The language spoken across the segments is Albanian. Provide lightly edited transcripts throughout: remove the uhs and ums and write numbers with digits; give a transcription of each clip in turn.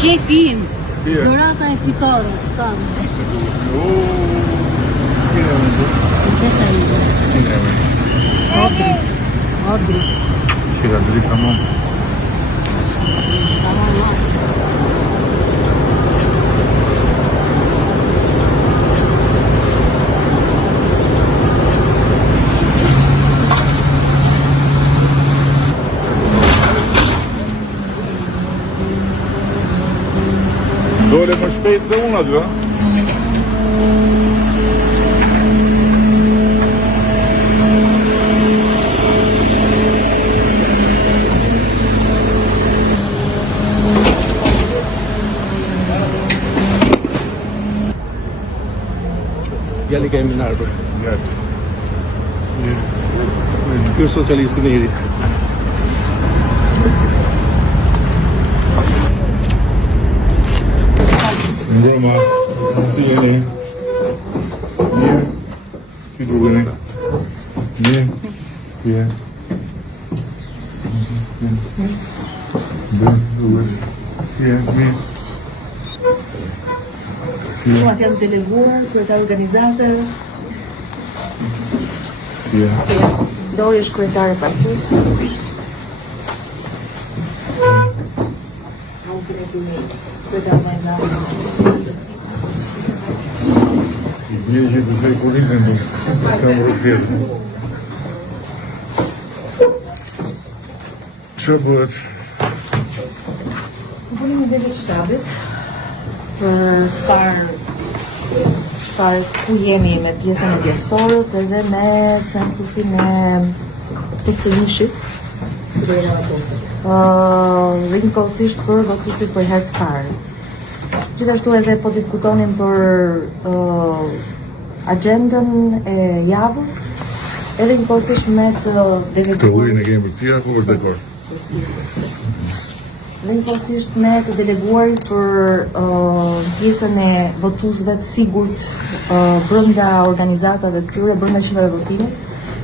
Shefin, dhurata e fitores, kam. Odri. Shira dri tamam. Dole më shpejt se unë aty, ha? Djali ka eminar për. Ky është socialisti i ri. Mbrëma, si jeni? Mirë, si duheni? Mirë, si je? Bërë, si duhesh? Si je? Mirë? Si je? Tuat janë deleguar për të organizatë. Si je? Dori është kryetare e partisë. Mirë që të zhej kurizën du, se më rëpjetë. Që bëhet? Bëni një dhe shtabit për të parë ku jemi me pjesën e diasporës edhe me censusin e pjesënishit. Rinjëkohësisht për votuesit për herë të parë. Gjithashtu edhe po diskutonim për agendën e javës, edhe njëkohësisht me të deleguar. Të ujën e kemi për tira, ku për dekor? Dhe njëkohësisht me të deleguar për pjesën e votuesve të sigurt brenda organizatave të tyre, brenda qendrave votimi,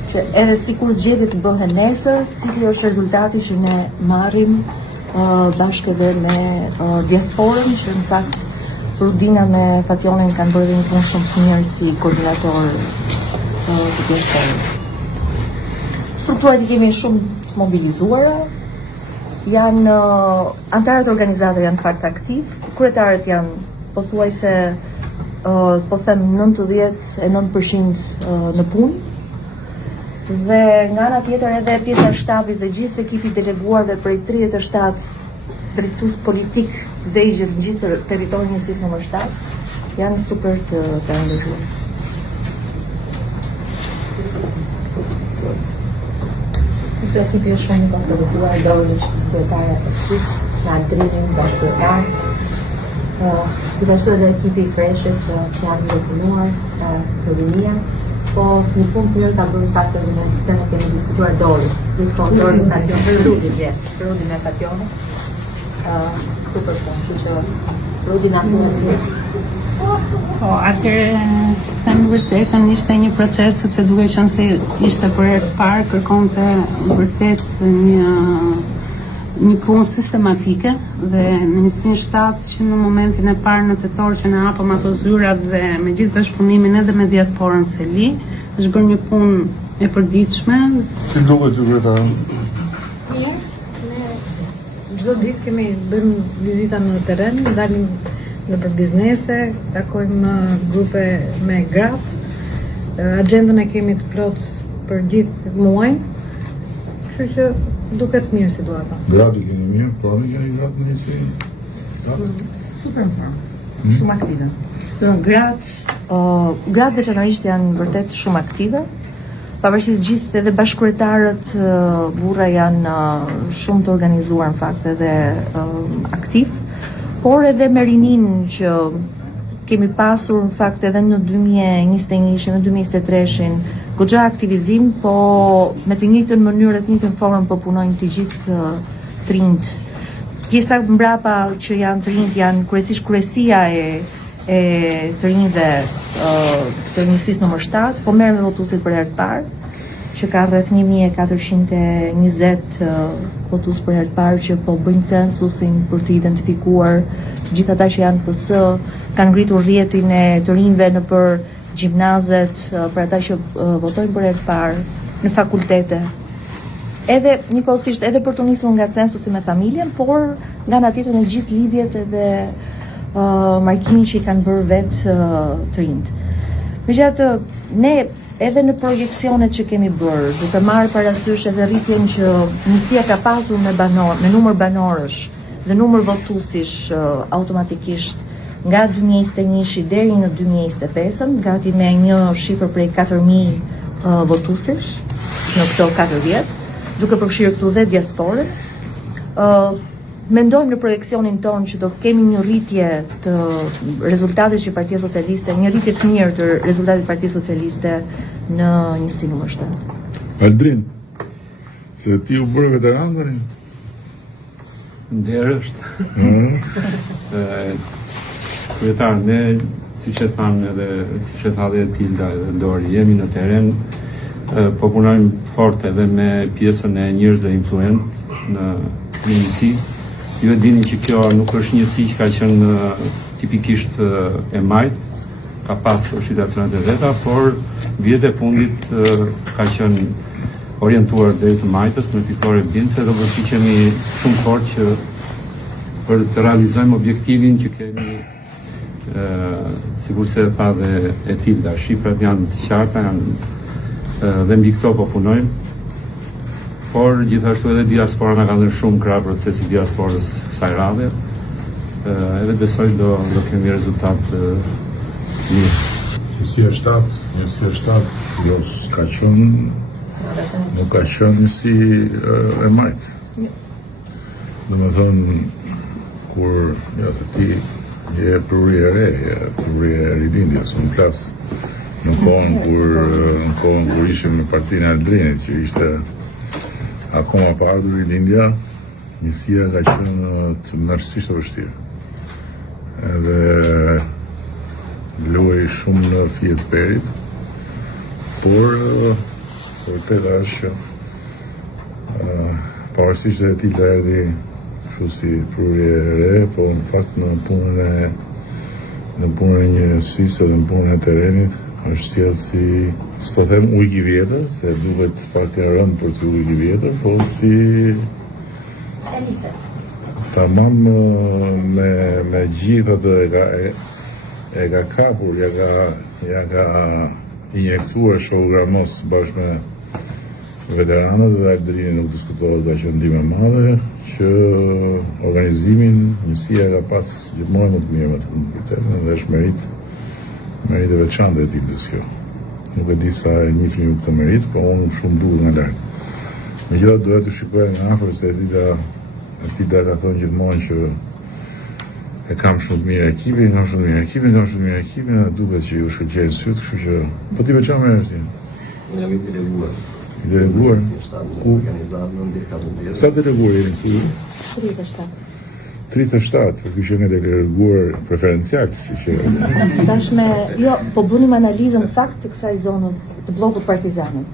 që edhe sikur zgjedhjet të bëhen nesër, cili është rezultati që ne marrim bashkë edhe me diasporën, që në fakt Rudina me Fationin kanë bërë një punë shumë të mirë si koordinator të diasporës. Strukturat i kemi shumë të mobilizuara, janë antarët e organizatave janë fakt aktiv, kryetarët janë pothuajse po them 99% në punë. Dhe nga ana tjetër edhe pjesa e shtabit dhe gjithë ekipi deleguarve prej 37 drejtues politik të vegjël në gjithë territorin e njësisë nr. 7 janë super të angazhuar. Këtë ekipi është shumë i konsoliduar, Dori është sekretare e FUS, në Adrimin, bashkëkryetar. Gjithashtu edhe ekipi i freshët që janë ndërpunuar, Rudinia. Po një punë të mirë ka bërë fakt edhe me të ne kemi diskutuar Dori. Gjithkohë Dori me Fationin, Rudi me Fationin. Super punë, kështu që Rudi na thuhet mirë. Po, atëherë them vërtetën ishte një proces sepse duke qenë se ishte për herë të parë kërkonte vërtet një një punë sistematike dhe në njësinë 7 që në momentin e parë në tetor që ne hapëm ato zyrat dhe me gjithë bashkëpunimin edhe me diasporën Seli, është bërë një punë e përditshme. Si duket ju Greta? Çdo ditë kemi bëjmë vizita në terren, dalim nëpër biznese, takojmë grupe me gratë. Agjendën e kemi të plot për gjithë muajin. Kështu që duket mirë situata. Gratë keni mirë, tani keni gratë në njësi? Super në formë, shumë aktive. Gratë veçanërisht janë vërtet shumë aktive, pavarësisht gjithë edhe bashkëkryetarët burra janë shumë të organizuar në fakt edhe aktiv, por edhe me rinin që kemi pasur në fakt edhe në 2021 në 2023 goxha aktivizim, po me të njëjtën mënyrë, të njëjtën formë po punojnë të gjithë të rinjt. Pjesa mbrapa që janë të rinjt janë kryesia e të rinjve të njësisë nëmër 7, po merrem me votuesit për herë të parë, që ka rreth 1420 votues për herë të parë që po bëjnë censusin për të identifikuar gjithë ata që janë PS, kanë ngritur rrjetin e të rinjve nëpër gjimnazet, për ata që votojnë për herë të parë në fakultete. Edhe njëkohësisht edhe për të nisur nga censusi me familjen, por nga ana tjetër në gjithë lidhjet edhe markimin që i kanë bërë vetë të rinjt. Megjithatë, ne edhe në projekcionet që kemi bërë, duke marrë parasysh edhe rritjen që njësia ka pasur me numër banorësh dhe numër votuesish automatikisht nga 2021 deri në 2025, gati me një shifër prej 4.000 votuesish në këto 4 vjet, duke përfshirë këtu dhe diasporën. Mendojmë në projekcionin tonë që do kemi një rritje të rezultatit që Partia Socialiste, një rritje të mirë të rezultatit të Partisë Socialiste në njësi nëmër 7. Aldrin, se ti u bërë veteran tani? Nder është. Kryetar, ne, siç e thanë edhe siç e tha dhe Tilda edhe Dori, jemi në terren, po punojmë fort edhe me pjesën e njerëzve influent në njësi. Ju e dini që kjo nuk është njësi që ka qenë tipikisht e majt, ka pas oscilacionet e veta, por vjet e fundit ka qenë orientuar deri të majtës në fitore bindse, do përpiqemi shumë fort që për të realizojmë objektivin që kemi, sikur se e tha dhe e Tilda, shifrat janë të qarta, janë dhe mbi këto po punojmë. Por gjithashtu edhe diaspora na ka dhënë shumë krah procesi diasporës kësaj radhe. Edhe besoj do kemi rezultat mirë. Njësia 7, jo s'ka qenë, nuk ka qenë njësi e majtë. Do me thonë, kur ti je pruri e re, pruri e rilindjes, unë klasë në kohën kur ishim me partinë e Aldrinit, që ishte akoma pa ardhur Lindja, njësia ka qenë të mërësisht të vështirë. Edhe luaj shumë në fije të perit, por vërtet është që pavarësisht e Tilda erdhi kështu si prurje e re, po në fakt në punën e njësisë dhe në punën e terrenit është sjellë si, s'po them ujk i vjetër, se duhet pak e rënd për të ujk i vjetër, po si tamam me gjithë atë e ka kapur, ja ka injektuar Shoku Ramos bashkë me veteranët dhe Aldrini nuk diskutohet, ka qenë ndihmë e madhe që organizimin njësia ka pas gjithmonë më të mirë me të vërtetën dhe është merit e veçantë e Tildës kjo. Nuk e di sa e njihni ju këtë merit, po unë shumë duhet nga larg. Megjithatë doja të shikoja nga afër se Tilda ka thonë gjithmonë që e kam shumë të mirë ekipin, duket që ju shkëlqejnë syt, kështu që po ti veçan më është. Jam i deleguar. I deleguar? Ku? Sa deleguar jeni këtu? 37, për kështë nga deleguar preferencial. Tashme, jo, po bënim analizën fakt të kësaj zonës të bllokut partizanit.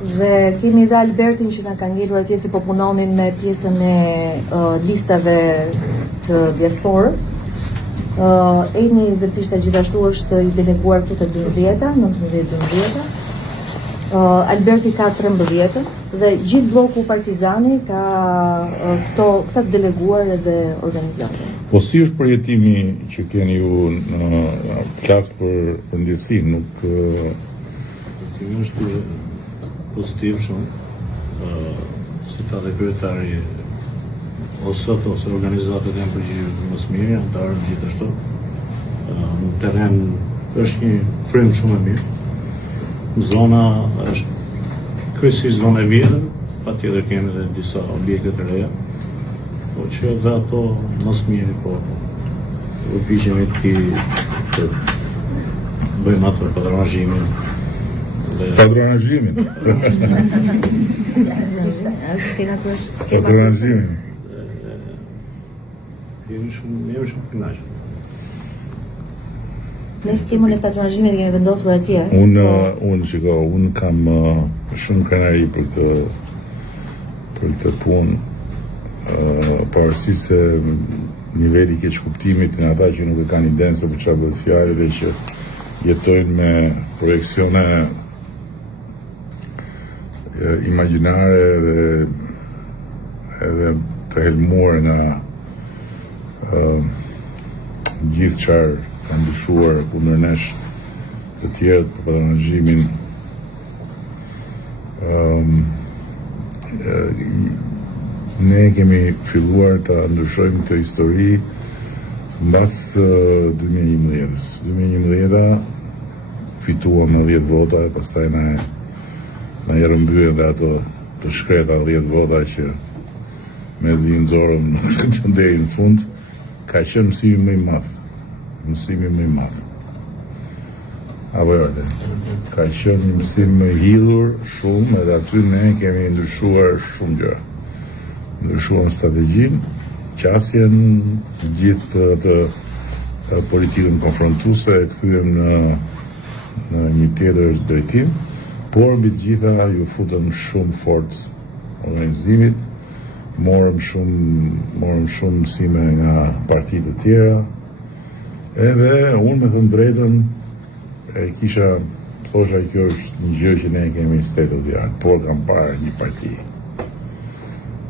Dhe kemi dhe Albertin që na ka ngelur atje se po punonin me pjesën e listave të diasporës. Eni Zepishta gjithashtu është i deleguar këtu të 12-ta, 19-12. Alberti ka 13 dhe gjithë bloku Partizani ka këta të deleguar dhe organizator. Po si është përjetimi që keni ju në flas për ndjesin, nuk Përjetimi është pozitiv shumë, si ta dhe kryetari ose organizatët janë përgjigjur më së miri, anëtarët gjithashtu. Në terren është një frym shumë e mirë. Zona është kryesisht zonë e vjetër, patjetër kemi edhe disa objekte të reja, po që dhe ato më së miri, po përpiqemi të bëjmë atë patronazhimin. patronazhimin? Patronazhimin. Jemi shumë kënaqur. Ne skemën e patronazhimit kemi vendosur atje. Unë kam shumë krenari për këtë punë, pavarësisht se niveli i keq kuptimit në ata që nuk e kanë idenë se për çfarë bëhet fjalë dhe që jetojnë me projeksione imagjinare edhe të helmuar nga gjithë çfarë ka ndryshuar kundër nesh të tjerët për patronazhimin. Ne kemi filluar të ndryshojmë këtë histori mbas 2011-s. 2011-a fituam 10 vota, pastaj na rrëmbyen dhe ato të shkreta 10 vota që mezi i nxorëm deri në fund. Ka qenë mësimi më i madh. Mësimi më i madh. Apo jo, ka qenë një mësim më i hidhur shumë, edhe aty ne kemi ndryshuar shumë gjëra. Ndryshuam strategjinë, qasjen, gjithë të politikën konfrontuese e kthyem në një tjetër drejtim, por mbi të gjitha ju futëm shumë fort organizimit, morëm shumë mësime nga partitë të tjera, edhe unë me thënë drejtën e kisha thosha kjo është një gjë që ne kemi state of the art, por kam parë një parti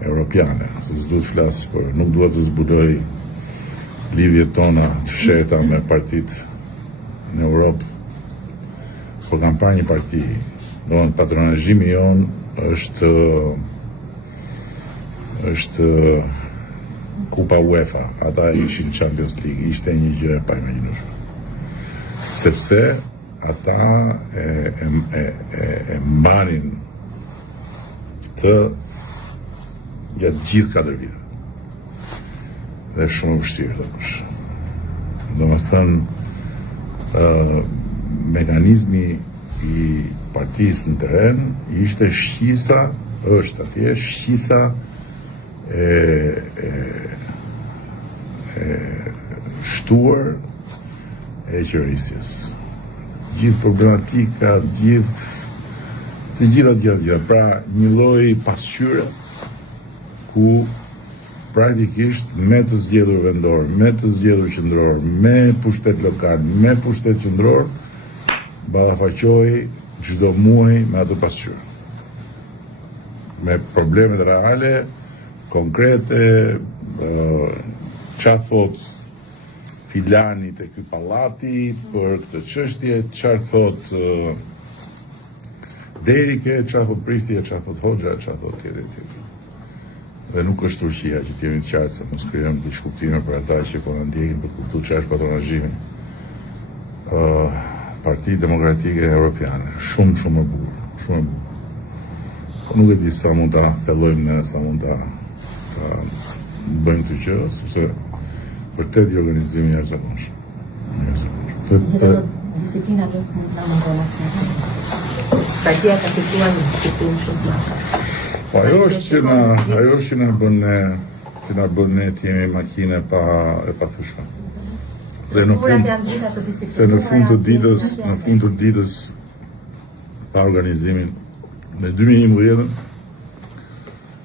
europiane, se s'duhet flas për, nuk duhet të zbuloj lidhjet tona të fshehta me partitë në Europë, por kam parë një parti, domethënë patronazhimi jon është Kupa UEFA, ata ishin Champions League, ishte një gjë e paimagjinueshme. Sepse ata e mbanin të gjatë gjithë 4 vite. Dhe shumë vështirë të kush. Domethënë, mekanizmi i partisë në terren ishte shqisa, është atje shqisa shtuar e qeverisjes. Gjithë problematika, të gjitha. Pra një lloj pasqyre ku praktikisht me të zgjedhur vendor, me të zgjedhur qendror, me pushtet lokal, me pushtet qendror, ballafaqoi çdo muaj me atë pasqyre. Me problemet reale, konkrete, qa thot filani të ky pallati për këtë çështje, çfarë thot Derike, çfarë thot Pristja, çfarë thot Hoxha, çfarë thot tjetër. Dhe nuk është Turqia që t'jemi të qartë se mos krijojmë diç kuptime për ata që po na ndjekin për të kuptuar çfarë është patronazhimi. Parti Demokratike Europiane, shumë e bukur, Po nuk e di sa mund ta thellojmë ne, sa mund ta bëjmë të gjë, sepse vërtet i organizimi është zakonshëm. Disiplina do të mund ta mungon asnjë. Partia ka fituar një disiplinë shumë të madhe. Ajo është që na bën ne të jemi makine pa thyeshme. Se në fund të ditës pa organizimin Në 2011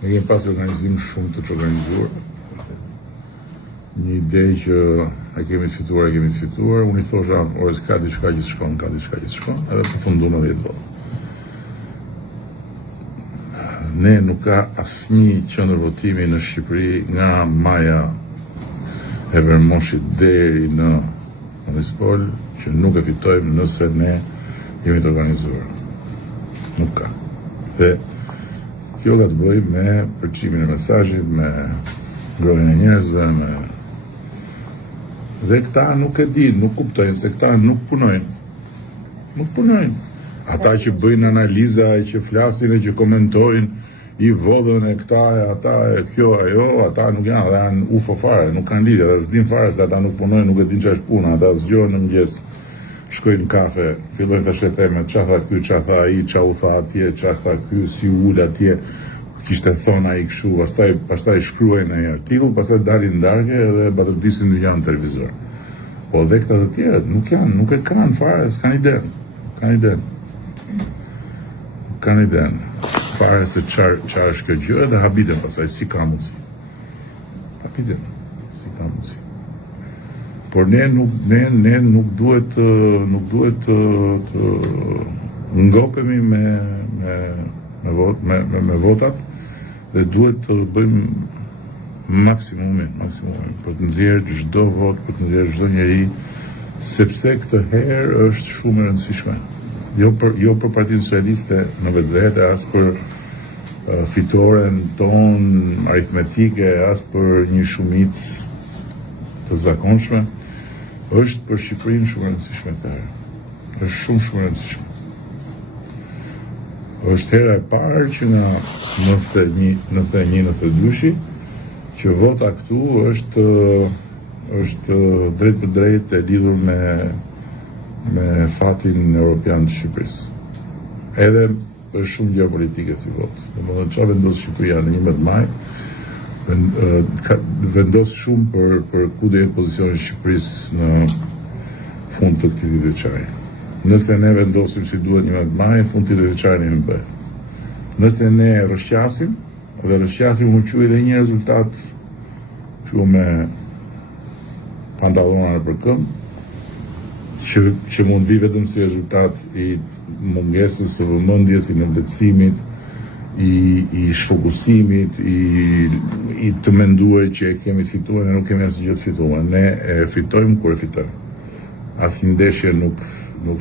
ne kemi pas organizim shumë të organizuar. Një ide që e kemi të fituar, unë i thosha, orës ka diçka që shkon, edhe përfundu në 10 votë. Ne nuk ka asnjë qendër votimi në Shqipëri nga Maja e Vermoshit deri në Rispol që nuk e fitojmë nëse ne jemi të organizuar. Nuk ka. Dhe kjo ka të bëjë me përçimin e mesazhit, me ngrohjen e njerëzve, dhe këta nuk e dinë, nuk kuptojnë se këta nuk punojnë. Nuk punojnë. Ata që bëjnë analiza, që flasin e që komentojnë, i vodhën e këta e ata e kjo ajo, ata nuk janë, ata janë ufo fare, nuk kanë lidhje, ata s'din fare se ata nuk punojnë, nuk e din ç'është puna, ata zgjohen në mëngjes, shkojnë në kafe, fillojnë të shetemet, ç'a tha ky, ç'a tha ai, ç'a u tha atje, ç'a tha ky, si ul atje, kishte thonë ai kështu, pastaj shkruajnë një artikull, pastaj dalin darkë edhe batërdisin nuk janë në televizor. Po dhe këta të tjerët nuk e kanë fare, s'kan iden. Kanë iden. Fare se çfarë është kjo gjë dhe habiten pastaj si ka mundsi. Habiten si ka mundsi. Por ne nuk duhet të ngopemi me votat dhe duhet të bëjmë maksimumin për të nxjerrë çdo vot, për të nxjerrë çdo njeri, sepse këtë herë është shumë e rëndësishme. Jo për Partinë Socialiste në vetvete, as për fitoren ton aritmetike, as për një shumicë të zakonshme, është për Shqipërinë shumë e rëndësishme këtë herë. Është shumë e rëndësishme. Është hera e parë që nga 91-92 që vota këtu është drejt për drejt e lidhur me fatin europian të Shqipërisë. Edhe është shumë geopolitike si votë. Domethënë çfarë vendos Shqipëria në 11 maj, vendos shumë për ku do jetë pozicioni i Shqipërisë në fund të këtij vjeçari. Nëse ne vendosim si duhet 11 maj, në fund të vjeçarit ne bëj. Nëse ne rrëshqasim më quaj edhe një rezultat kështu me pantallona nëpër këmbë, që mund vi vetëm si rezultat i mungesës së vëmendjes, i nënvetësimit, i shfokusimit, i të menduar që e kemi të fituar, ne nuk kemi asgjë të fituar. Ne e fitojmë kur e fitojmë. Asnjë ndeshje nuk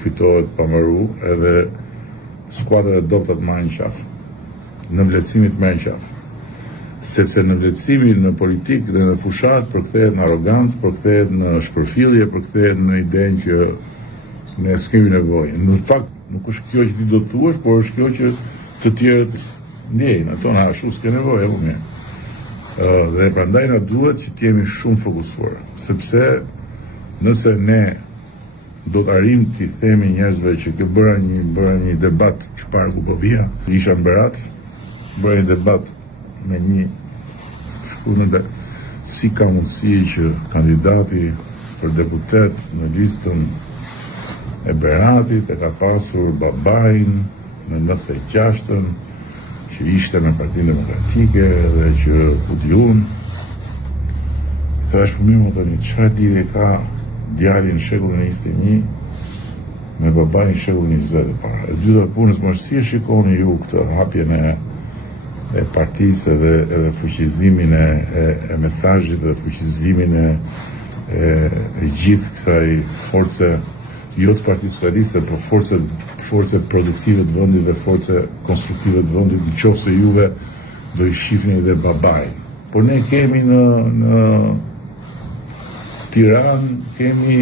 fitohet pa marrë, edhe skuadrat e dobta të marrin qafë. Në vlerësimit merren qafë. Sepse në vlerësimin në politikë dhe në fushat përkthehet në arrogancë, përkthehet në shpërfillje, përkthehet në idenë që ne s'kemi nevojë. Në fakt nuk është kjo që ti do të thuash, por është kjo që të tjerët ndjejnë. Ato na ashtu s'ke nevojë, po mirë. Dhe prandaj na duhet që të jemi shumë fokusuar, sepse nëse ne do të arrim t'i themi njerëzve që kjo bëra një debat çfarë ku po vija, isha në Berat, bëra një debat me një shkruan dhe si ka mundësi që kandidati për deputet në listën e Beratit e ka pasur babain në 96-ën që ishte me Partinë Demokratike dhe që ku di unë. Thash më të një çfarë lidhje ka djali në shekullin e 21 me babain në shekullin e 20 e para. E dyta punës më si e shikoni ju këtë hapjen e partisë edhe fuqizimin e mesazhit dhe fuqizimin e gjithë kësaj force, jo të Partisë Socialiste, por force produktive të vendit dhe force konstruktive të vendit, nëse juve do i shihni edhe babain. Por ne kemi në Tiranë, kemi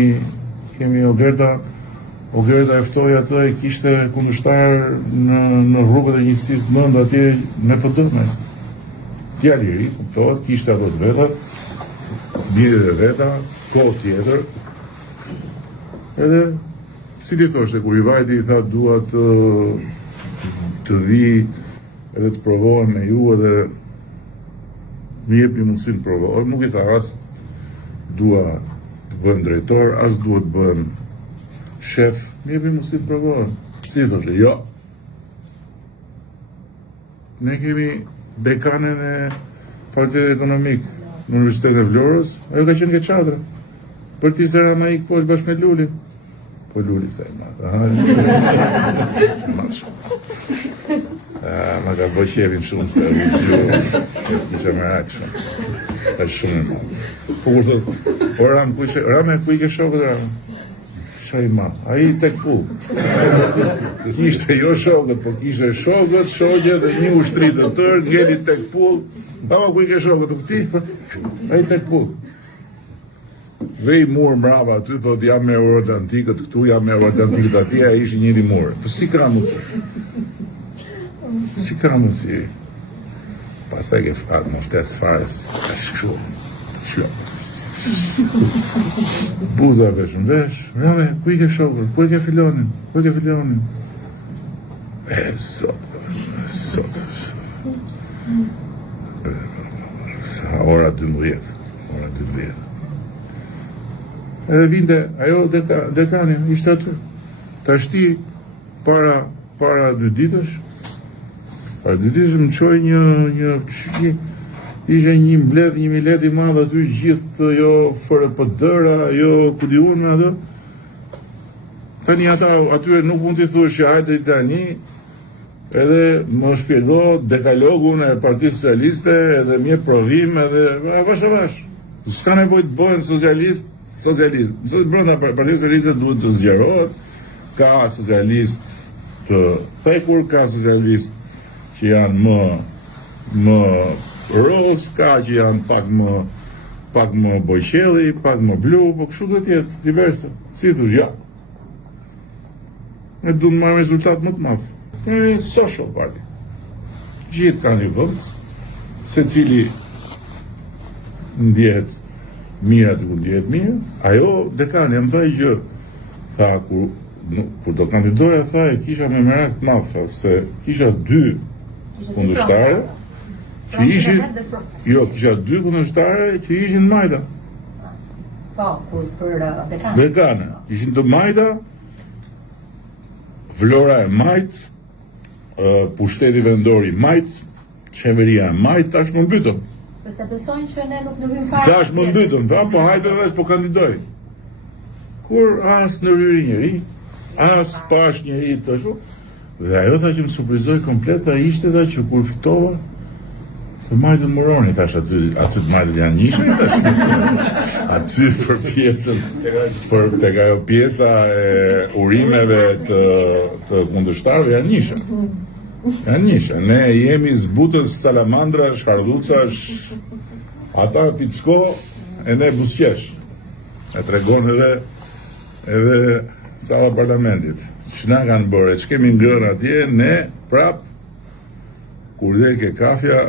Ogerta e ftoi atë e kishte kundërshtar në rrugët e njësisë mend atje me PD-me. Djali i ri, kuptohet, kishte ato të vetat, birë e veta, kohë tjetër. Edhe si ti thoshte kur i vajti i tha dua të vi edhe të provohem me ju edhe më jepni mundësinë të provohem. Nuk i tha as dua të bëhem drejtor, as dua të bëhem shef, më jepi mundësi të provohem. Si thoshte, jo. ne kemi dekanën e Fakultetit Ekonomik në Universitetin e Vlorës, ajo ka qenë Keqadra. Për ti sera ma ik poshtë bashkë me Luli. Po Luli sa i madh. Ma ka bë qefin shumë se isha merak shumë. Është shumë e madh. Po kur thot, Rame, ku i ke shokët Rame? Shoj ma, a i tek pu. Kishte jo shokët, po kishte shokët, shogje dhe një ushtri të tërë, ngeli tek pu. Baba, ku i ke shokët, u këti? A i tek pu. Vej murë mrava aty, thot jam me Euroatlantikët këtu, jam me Euroatlantikët aty, a ishi njëri murë. Po si ka mundësi? Si ka mundësi? Pastaj ke fatë, më shtes farës, shkru, flokë. Buza vesh në vesh, Rame, ku i ke shokët, ku i ke filonin, ku i ke filonin? Sot. Sa ora 12. Edhe vinte, ajo dekanin, ishte aty. Ta shti para 2 ditësh, më qoj një ishe një mbledh, një milet i madh aty, gjithë jo FRPD-ra, jo ku di unë me atë. Tani ata atyre nuk mund t'i thush që hajde tani, edhe më shpjego dekalogun e Partisë Socialiste, edhe mje provim, edhe avash. S'ka nevojë të bëhen socialist. Brenda Partisë Socialiste duhet të zgjerohet, ka socialist të thekur, ka socialist që janë më ros, ka që janë pak më bojqelli, pak më blu, po kështu do tjetë, diverse. Si thush, ja. Ne du të marrë rezultat më të madh. Ne social party. Gjithë kanë një vënd, se cili ndjehet mirë aty ku ndjehet mirë. Ajo dekani më thaj gjë, tha kur do kandidoja, tha e kisha me merak të madh, tha, se kisha 2 kundërshtare që ishin, kisha 2 kundërshtare që ishin majta. Po, kur për dekane. Ishin të majta, Vlora e majt, pushteti vendori majt, qeveria e majt, tash më mbytëm. Se besojnë që ne nuk ndërhyjmë fare. Tash më mbytëm, po hajde dhe po kandidoj. Kur as ndërhyri njëri, as pash njëri të shumë, dhe ajo tha që më surprizoj komplet, a ishte tha që kur fitova, të majtën Moroni, tash aty të majtët janë njëshme, tash aty për pjesën, për tek ajo pjesa e urimeve të kundërshtarëve janë njëshme. Ne jemi zbutës salamandra, shkardhucash, ata Picko e ne busqesh. E tregon edhe sala parlamentit. Ç'na kanë bërë, ç'kemi ngrënë atje, ne prap kur dhe ke kafja,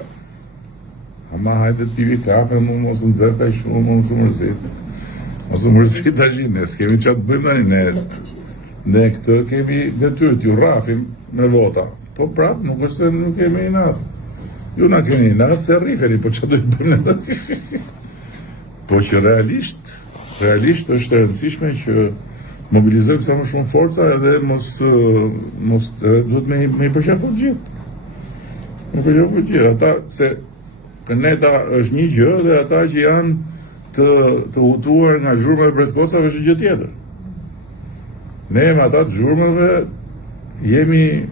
ama hajde të pivi kafe, mos në zërka shumë, mos në mërzit. Mos në mërzit tash, ne s'kemi që të bëjmë tani, ne këtë kemi detyrë t'ju rrafim me vota. Po prap, nuk është se nuk kemi inat. Ju na keni inat se rrifeni, po që do të bëjmë në po që realisht është e rëndësishme që mobilizojmë sa më shumë forca edhe mos duhet me i përshafut gjithë. Me përshafut gjithë, ata se Këneta është një gjë dhe ata që janë të hutuar nga zhurma e bretkocave është gjë tjetër. Ne me ata të zhurmave jemi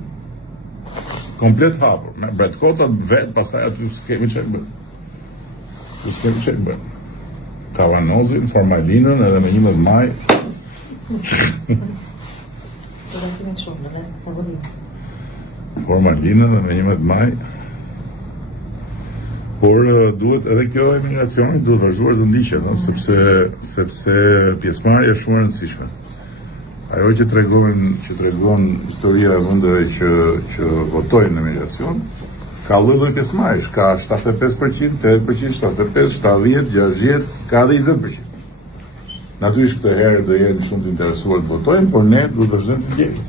komplet hapur. Me bretkocat vetë, pastaj aty s'kemi çka bëjmë. Kavanozin, formalinën edhe me 11 maj. Formalinën edhe me 11 maj. Por duhet edhe kjo emigracioni duhet vazhduar të ndiqet, sepse pjesëmarrja është shumë e rëndësishme. Ajo që tregon historia e vendeve që votojnë në emigracion, ka lloj pjesëmarrësh, ka 75%, 8%, 75%, 70%, 60%, ka edhe 20%. Natyrisht këtë herë do jenë shumë të interesuar të votojnë, por ne duhet të vazhdojmë të ndjekim.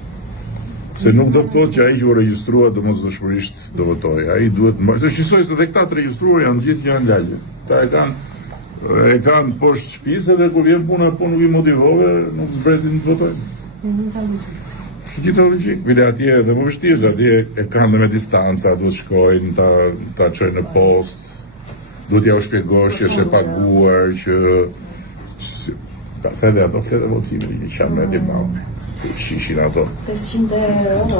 Se nuk do të thotë që ai që u regjistrua domosdoshmërisht do votojë. Ai duhet se shqisoj se dhe këta të regjistruar janë gjithë janë lagje. Ta e kanë poshtë shtëpisë dhe kur vjen puna po nuk i motivove, nuk zbresin të votojnë. Gjithë logjik, bile atje edhe më vështirë, se atje e kanë dhe me distanca, duhet shkojnë, ta çojnë në post, duhet ja u shpjegosh që është e paguar, që pastaj dhe ato fletë votimi që qanë me dimame. Shishin ato. 500 euro.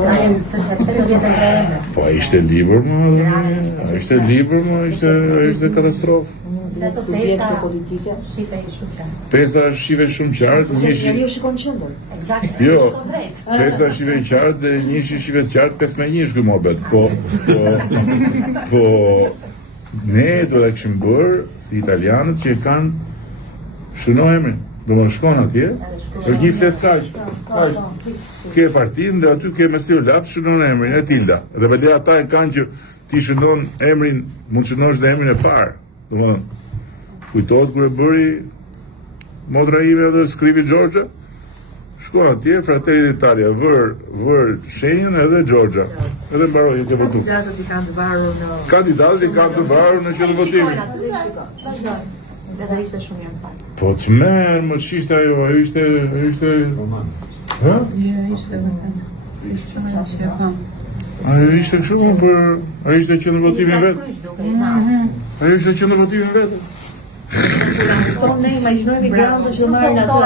Po a ishte libër më, ishte katastrofë. Subjekte politike. Pesa është shive shumë qartë, Njeriu shikon qendër. Jo, pesa është shive qartë dhe njëshi shive qartë 5-1 është ky mohabet. Po ne do ta kishim bërë si italianët që kanë shënohemi. Do më shkon atje, është një fletë kaq. Ke partinë dhe aty ke mes tyre lap shënon emrin e Tilda. Dhe vëlle ata e kanë që ti shënon emrin, mund shënosh dhe emrin e parë. Domethënë, kujtohet kur e bëri modra ime dhe skrivi Giorgia? Shkon atje, Fratelli d'Italia, vër shenjën edhe Giorgia. Edhe mbaroi të votu. Kandidatët i kanë të varur në qendër votimi. Dhe ishte shumë mirë fakt. Po të merë, më shishtë ajo ishte... Ha? Jo, ishte vërtet. Ajo ishte shumë për... Ajo ishte qendër votimi vetë. Ajo ishte qendër votimi vetë. Tonë ne imagjinojmë migrantët që marrin atë.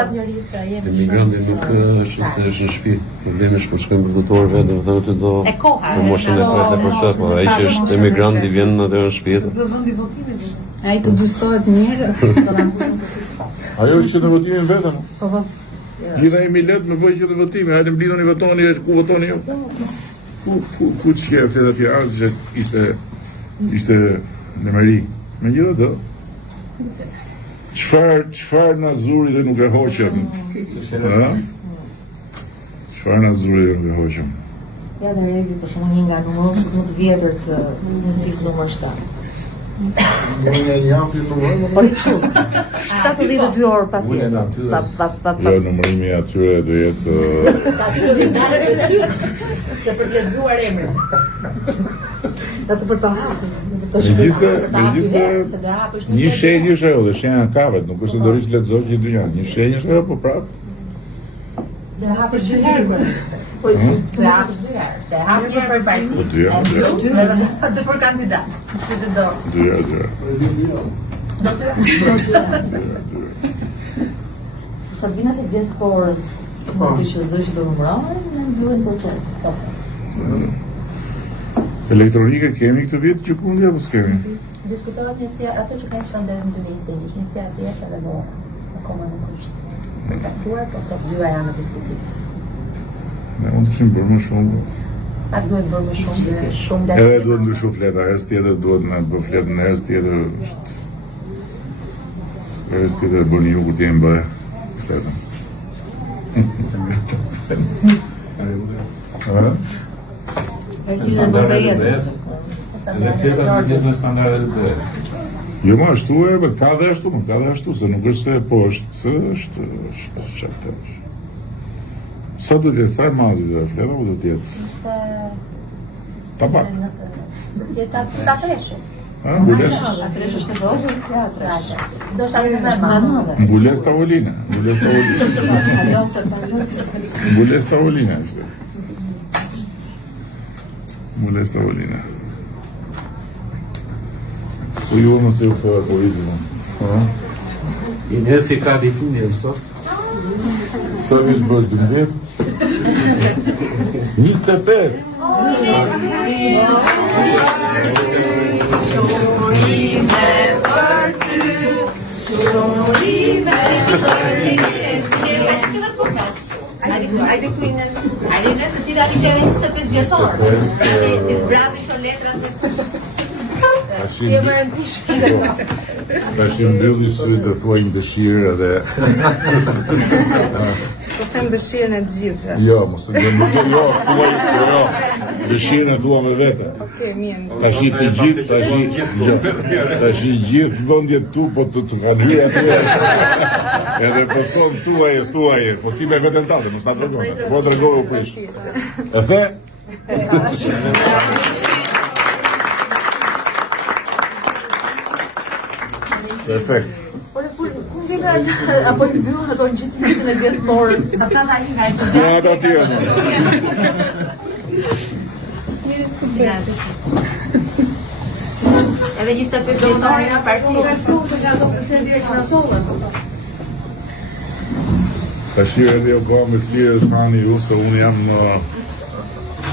Emigranti nuk është se është në shtëpi. Problemi është kur shkojnë për tutor vetë, do të do për moshën e tretë për shkak, po ai që është emigrant i vjen atë në shtëpi. Ai të dystohet mirë. Ajo është qendër votimi vetëm. Po. Gjitha jemi letë me bëjë qendër votimi, hajde mblidhuni votoni, ku votoni ju? Ku që kje fletë atje asë që ishte në meri. Me gjitha dhe, qëfar në zuri dhe nuk e hoqëm? Qëfar në zuri dhe nuk e hoqëm? Ja dhe Rezi për shumë një nga numërosës më të vjetër të njësisë numër 7. Po i shumë 72 orë pa fjetë. Jo, numërimi atyre do jetë... Se për të lexuar emrin. Atë për të hapur. Megjithëse një shenjë është ajo, dhe shenja në kavet, nuk është do rish lexosh gjithë dynjan. Një shenjë është ajo, po prapë. Dhe hapësh dy herë. Po të hapësh dy herë. Se hap një për parti. Po dy herë. Dhe për kandidat. Që do. Dy herë. Sabinat e diasporës, në të që zësht do numërohen, në duhen proces. Elektronike kemi këtë vit që kundi apo s'kemi? Diskutohet njësia ato që kanë qenë deri në 2021, njësia atje edhe do akoma nuk është përcaktuar, por të dyja janë në diskutim. Ne mund të kishim bërë më shumë. Pak duhet bërë më shumë Edhe duhet ndryshu fleta, herës tjetër duhet në bë fletë në herës tjetër është... Herës tjetër bërë një kur t'jem bëhe fletën. Standardet e BE-s. Edhe fletat në gjithë me standardet e BE-s. Jo ma ashtu e, ka dhe ashtu, se nuk është se po është qatë është. Sa duhet jetë, sa e madhë duhet jetë, fleta, po duhet jetë? Tabak. Duhet jetë atreshe. Mbules? Atresh është e vogël? Ja, atresh. Do shta të me ma. Mbules tavolina. Mbules tavolina. Mbules tavolina. Po ju më se u për politikën. Inesi ka ditin sot. Sa vishë bërë 12? 25! Shurime për ty, shurime për ty. Ajde këtu Ines. Ajde Ines, të tira që e 25 vjetor. Të zbrati shon letrat. Jo më rëndishme. Ta shi mbylli së dhe thuaj një dëshirë edhe... Po them dëshirën e të gjithë. Jo, mos e dhe nuk e jo, dëshirën e tua me vete. Okej, mirë. Ta shi të gjithë, ta shi gjithë vëndjet tu, po të kanë hyrë atyre. Edhe po thonë thuaje, po ti me veten tate, mos na tregoj, po tregoj u prish. E the? Perfekt. Por e kur apo i mbyll ato në gjithë listën e diasporës. Ata tani nga Ja, ata tjerë. Edhe 25 vjetori në parti. Ta shirë edhe jo ka me sirë tani ju se unë jam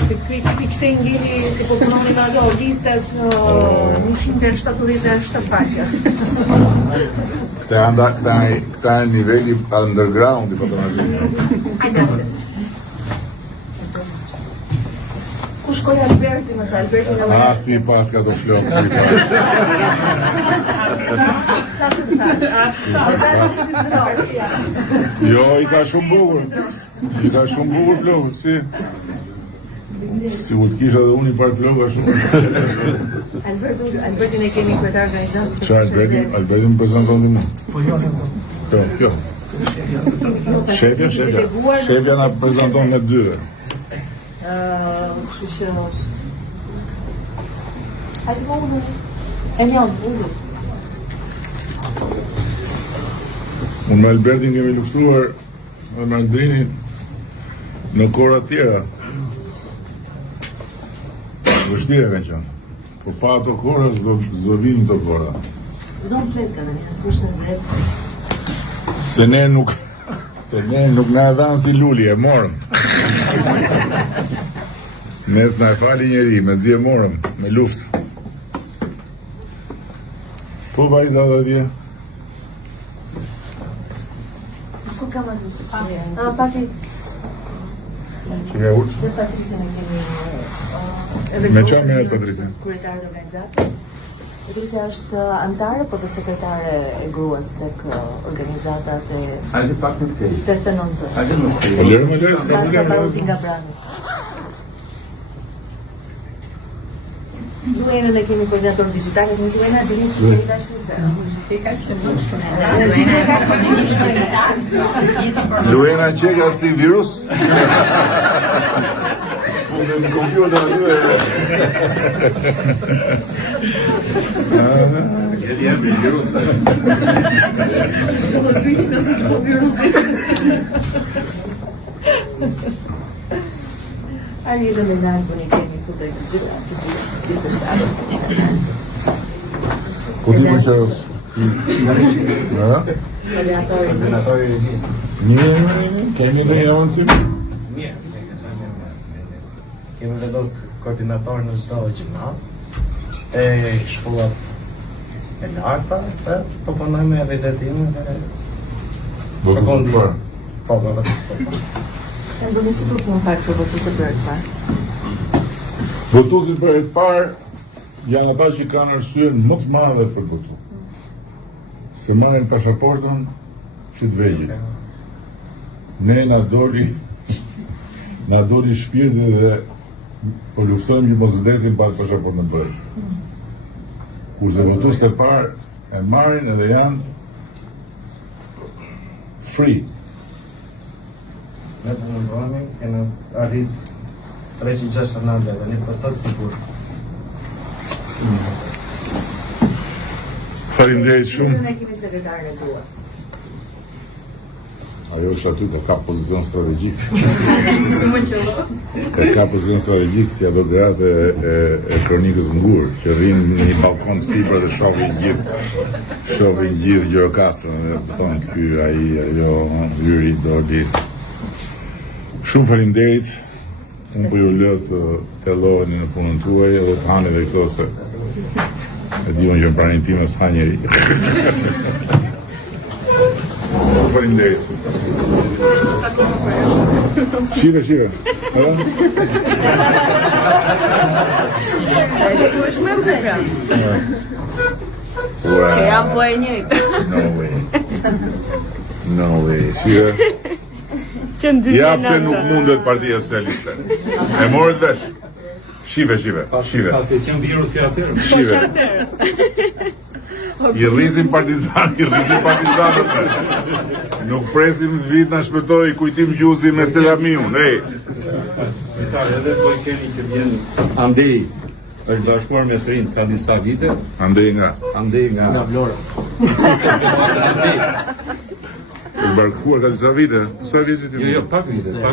Si këtë ngeli, si po punoni në ajo listet 177 faqe. Këta e nivelli underground i po të në gjithë. Ku shkoj Alberti, mëse Alberti në Si pas ka të flokë, si pas. Jo, i ka shumë bukur. I ka shumë bukur flokë, si. Si u të kisha dhe unë i parë flokë, ka shumë. Albertin e kemi kryetar organizat. Qa Albertin më prezenton të mu? Po jo. Kjo. Shefja na prezenton me dyve. Kështu që... Hajde më ullu. E njën, ullu. Unë me Albertin kemi luftuar dhe me Aldrinin në kora tjera. Vështire ka qenë. Po pa ato kora, zdo vinë të kora. Zonë pletë ka dhe një të fush në zetë. Se ne nuk na e dhanë si luli, e morëm. Mes na e fali njeri, me zi e morëm, me luft. Po vajza dhe dje. Ku kam atë? Pati. Që nga uqë? Dhe Patrisin e kemi... Me qa me e Patrisin? Kryetar dhe organizat. Patricia është antare, po dhe sekretare e gruas tek organizatat e... Hajde pak në këtej. Të të nëmë të. Hajde në këtej. Po lërë me lërë, s'ka Masa problem. baruti nga brani. Luena ne kemi koordinator digital, ne Luena dini që kemi tash se. Luena qeka si virus. Unë në kompjuter aty jam virus. Ani dhe me nalë për një kemi të të ekzita, të të shtatë. Po ti më qërës? Koordinatori. Një, kemi dhe një avancim? Kemi vendos koordinator në çdo gjimnaz e shkollat e larta, po punojmë me vetëtimin dhe Do të për. po do të sport. Do të si të fakt për votuesit për e parë. Votuesit për e parë janë ata që kanë arsye më të madhe për votu. Se marrin pasaportën që të vegjit. Ne na doli shpirti dhe po luftojmë që mos vdesin pas pasaportën në bërës. Kurse votuesit e parë e marrin edhe janë free. Ne të mundohemi, kena arrit 369 dhe një pasat sigur. Faleminderit shumë. Ne kemi sekretarën e gruas. Ajo është aty, ka pozicion strategjik. Ka pozicion strategjik si ato gratë e kronikës ngurë, që rrinë në një balkon sipër dhe shohin gjithë Gjirokastërën, dhe thonë ky ajo hyri doli. Shumë faleminderit. Unë po ju lë të lloheni në punën tuaj edhe të hani dhe këto se e di unë që në pranin time s'ha njeri. Faleminderit. Shive. Që jam po e njëjtë. No way. Shive. Ja pse nuk mundet Partia Socialiste. E morët vesh. Shive. Pas të qenë virusi atërë. Shive. I rrisin partizanët. Nuk presim vit na shpëtoi kujtim gjuzi me Selamiun. Ej. Edhe po i keni që vjen Andej është bashkuar me Trin ka disa vite. Andej nga Vlora. është bashkuar ka disa vite. Sa vjeç ti? Jo, pak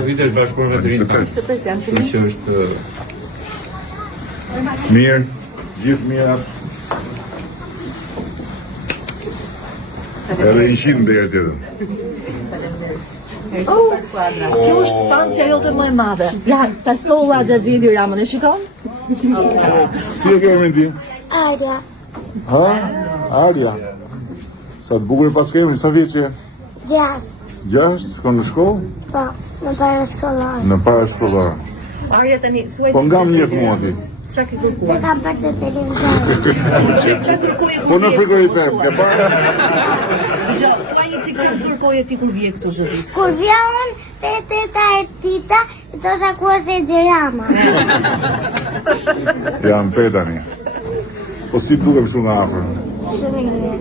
vite është bashkuar me Trin. Që është Mirë, gjithë mirat. Edhe 100 deri tjetër. Kjo është fansja jote më e madhe. Ja, ta solla Xhaxhi Edi Ramën, e shikon? Si e ke emrin tim? Arja, Ha? Arja. Sa të bukur e pas kemi, sa vjeç je? 6, 6, shkon në shkollë? po, në para shkollar. Në para shkollar. Arja tani, thuaj Po nga më njeh mua ti. çka ke Dhe kërkuar? kam për të televizor. Çka kërkoje Po në frikoj të them, ke parë? Ka një çik çka kërkoje ti kur vje këtu zërit. Kur vjallën, te teta e tita, i thosha ku është Edi Rama. Jam pe tani. Po si duke kështu nga afër? Shumë i mirë.